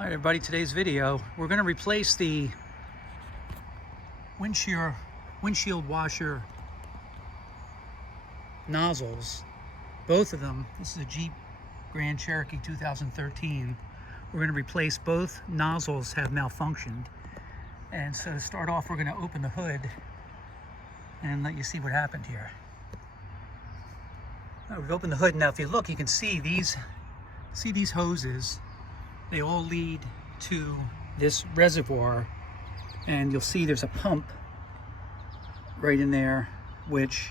All right, everybody, today's video, we're going to replace the windshield washer nozzles, both of them. This is a Jeep Grand Cherokee 2013. We're going to replace both nozzles have malfunctioned. And so to start off, we're going to open the hood and let you see what happened here. All right, we've opened the hood. Now if you look, you can see these hoses. They all lead to this reservoir, and you'll see there's a pump right in there which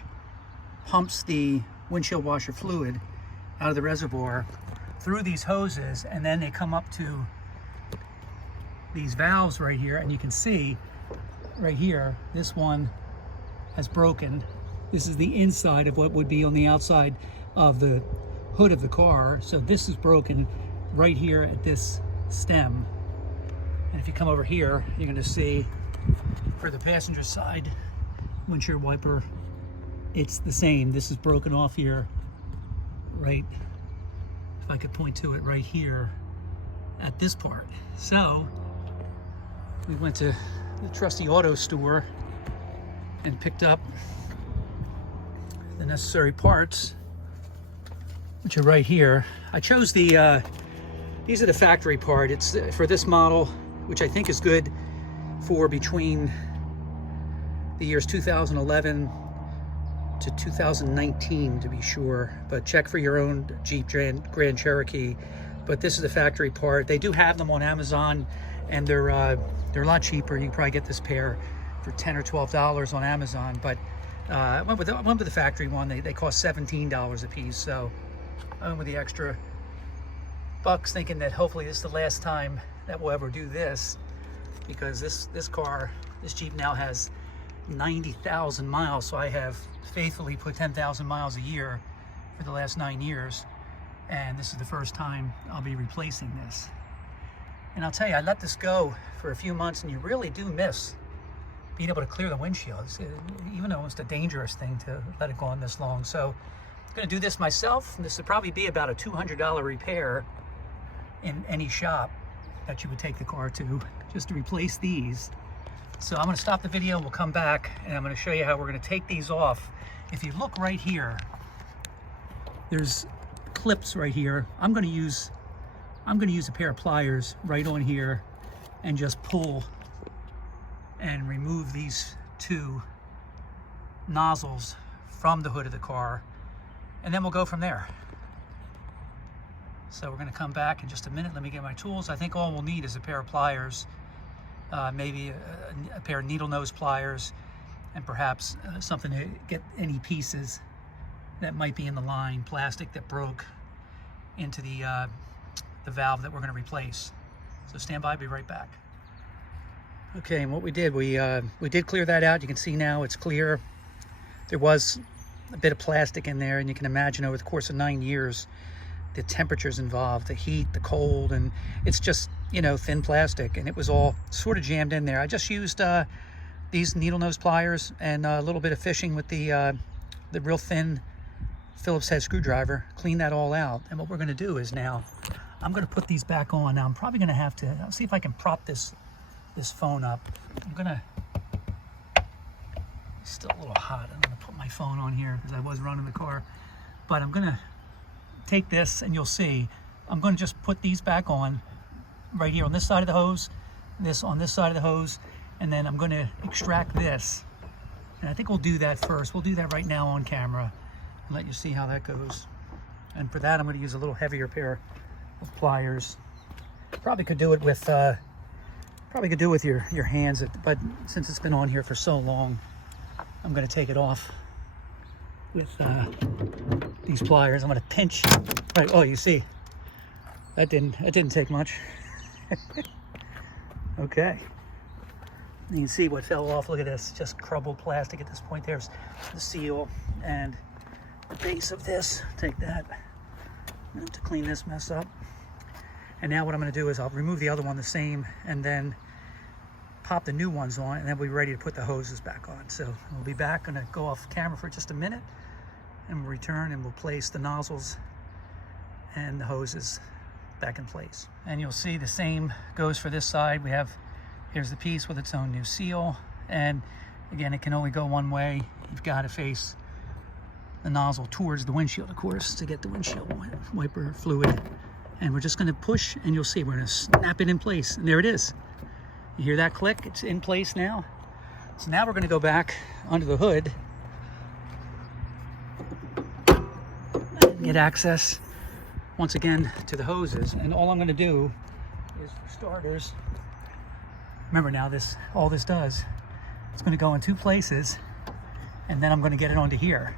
pumps the windshield washer fluid out of the reservoir through these hoses, and then they come up to these valves right here, and you can see right here this one has broken. This is the inside of what would be on the outside of the hood of the car. So this is broken right here at this stem. And if you come over here, you're going to see for the passenger side windshield wiper, it's the same. This is broken off here, right, if I could point to it, right here at this part. So we went to the trusty auto store and picked up the necessary parts, which are right here. I chose these are the factory part. It's for this model, which I think is good for between the years 2011 to 2019 to be sure, but check for your own Jeep Grand Cherokee. But this is the factory part. They do have them on Amazon, and they're a lot cheaper. You can probably get this pair for $10 or $12 on Amazon, but I went with the factory one. They cost $17 a piece, so I went with the extra bucks, thinking that hopefully this is the last time that we'll ever do this, because this Jeep now has 90,000 miles, so I have faithfully put 10,000 miles a year for the last 9 years, and this is the first time I'll be replacing this. And I'll tell you, I let this go for a few months, and you really do miss being able to clear the windshield. Even though it's a dangerous thing to let it go on this long. So I'm going to do this myself. This would probably be about a $200 repair in any shop that you would take the car to, just to replace these. So I'm going to stop the video and we'll come back, and I'm going to show you how we're going to take these off. If you look right here, there's clips right here. I'm going to use a pair of pliers right on here and just pull and remove these two nozzles from the hood of the car, and then we'll go from there. So we're going to come back in just a minute. Let me get my tools. I think all we'll need is a pair of pliers, maybe a pair of needle nose pliers, and perhaps something to get any pieces that might be in the line, plastic that broke into the valve that we're going to replace. So stand by, I'll be right back. Okay, and what we did clear that out. You can see now it's clear. There was a bit of plastic in there, and you can imagine over the course of 9 years, the temperatures involved, the heat, the cold, and it's just, you know, thin plastic, and it was all sort of jammed in there. I just used these needle nose pliers and a little bit of fishing with the real thin Phillips head screwdriver, clean that all out. And what we're going to do is now I'm going to put these back on. Now I'm probably going to have to, I'll see if I can prop this phone up. I'm gonna, it's still a little hot. I'm gonna put my phone on here because I was running the car, but I'm gonna take this, and you'll see I'm gonna just put these back on right here on this side of the hose, this on this side of the hose, and then I'm gonna extract this. And I think we'll do that first. We'll do that right now on camera and let you see how that goes. And for that, I'm gonna use a little heavier pair of pliers. Probably could do it with your hands, but since it's been on here for so long, I'm going to take it off with these pliers. I'm going to pinch. Right. Oh, you see, that didn't take much. Okay. You can see what fell off. Look at this, just crumbled plastic at this point. There's the seal and the base of this. Take that to clean this mess up. And now what I'm going to do is I'll remove the other one the same, and then pop the new ones on, and then we'll be ready to put the hoses back on. So we'll be back. Going to go off camera for just a minute, and we'll return and we'll place the nozzles and the hoses back in place. And you'll see the same goes for this side. Here's the piece with its own new seal. And again, it can only go one way. You've got to face the nozzle towards the windshield, of course, to get the windshield wiper fluid. And we're just going to push, and you'll see we're going to snap it in place. And there it is. You hear that click? It's in place now. So now we're going to go back under the hood and get access once again to the hoses. And all I'm going to do is, for starters, remember now all this does, it's going to go in two places, and then I'm going to get it onto here.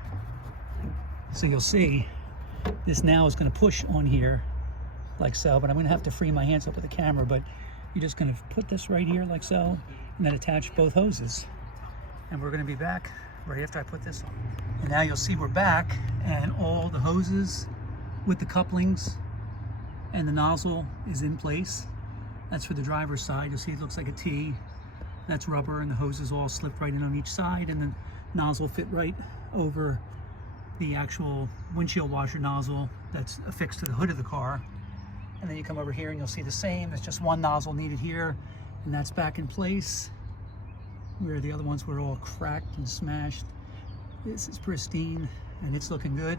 So you'll see this now is going to push on here like so, but I'm going to have to free my hands up with the camera, but you're just going to put this right here like so, and then attach both hoses. And we're going to be back right after I put this on. And now you'll see we're back, and all the hoses with the couplings and the nozzle is in place. That's for the driver's side. You'll see it looks like a T. That's rubber, and the hoses all slip right in on each side, and the nozzle fit right over the actual windshield washer nozzle that's affixed to the hood of the car. And then you come over here and you'll see the same. There's just one nozzle needed here, and that's back in place, where the other ones were all cracked and smashed. This is pristine, and it's looking good.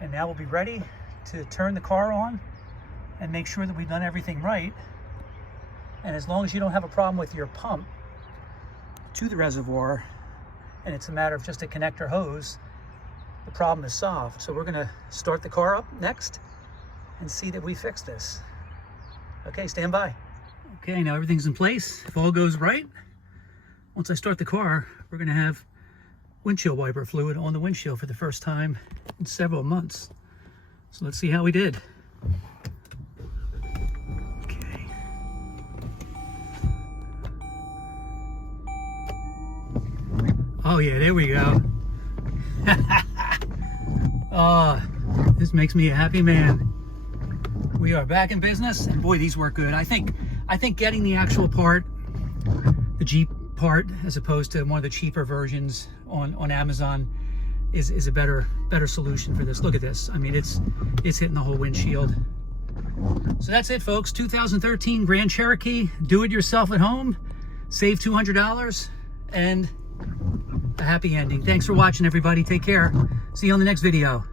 And now we'll be ready to turn the car on and make sure that we've done everything right. And as long as you don't have a problem with your pump to the reservoir, and it's a matter of just a connector hose, the problem is solved. So we're gonna start the car up next and see that we fix this. Okay, stand by. Okay, now everything's in place. If all goes right, once I start the car, we're gonna have windshield wiper fluid on the windshield for the first time in several months. So let's see how we did. Okay. Oh yeah, there we go. Oh, this makes me a happy man. We are back in business, and boy, these work good. I think getting the actual part, the Jeep part, as opposed to one of the cheaper versions on Amazon, is a better solution for this. Look at this. I mean, it's hitting the whole windshield. So that's it, folks. 2013 Grand Cherokee. Do it yourself at home. Save $200 and a happy ending. Thanks for watching, everybody. Take care. See you on the next video.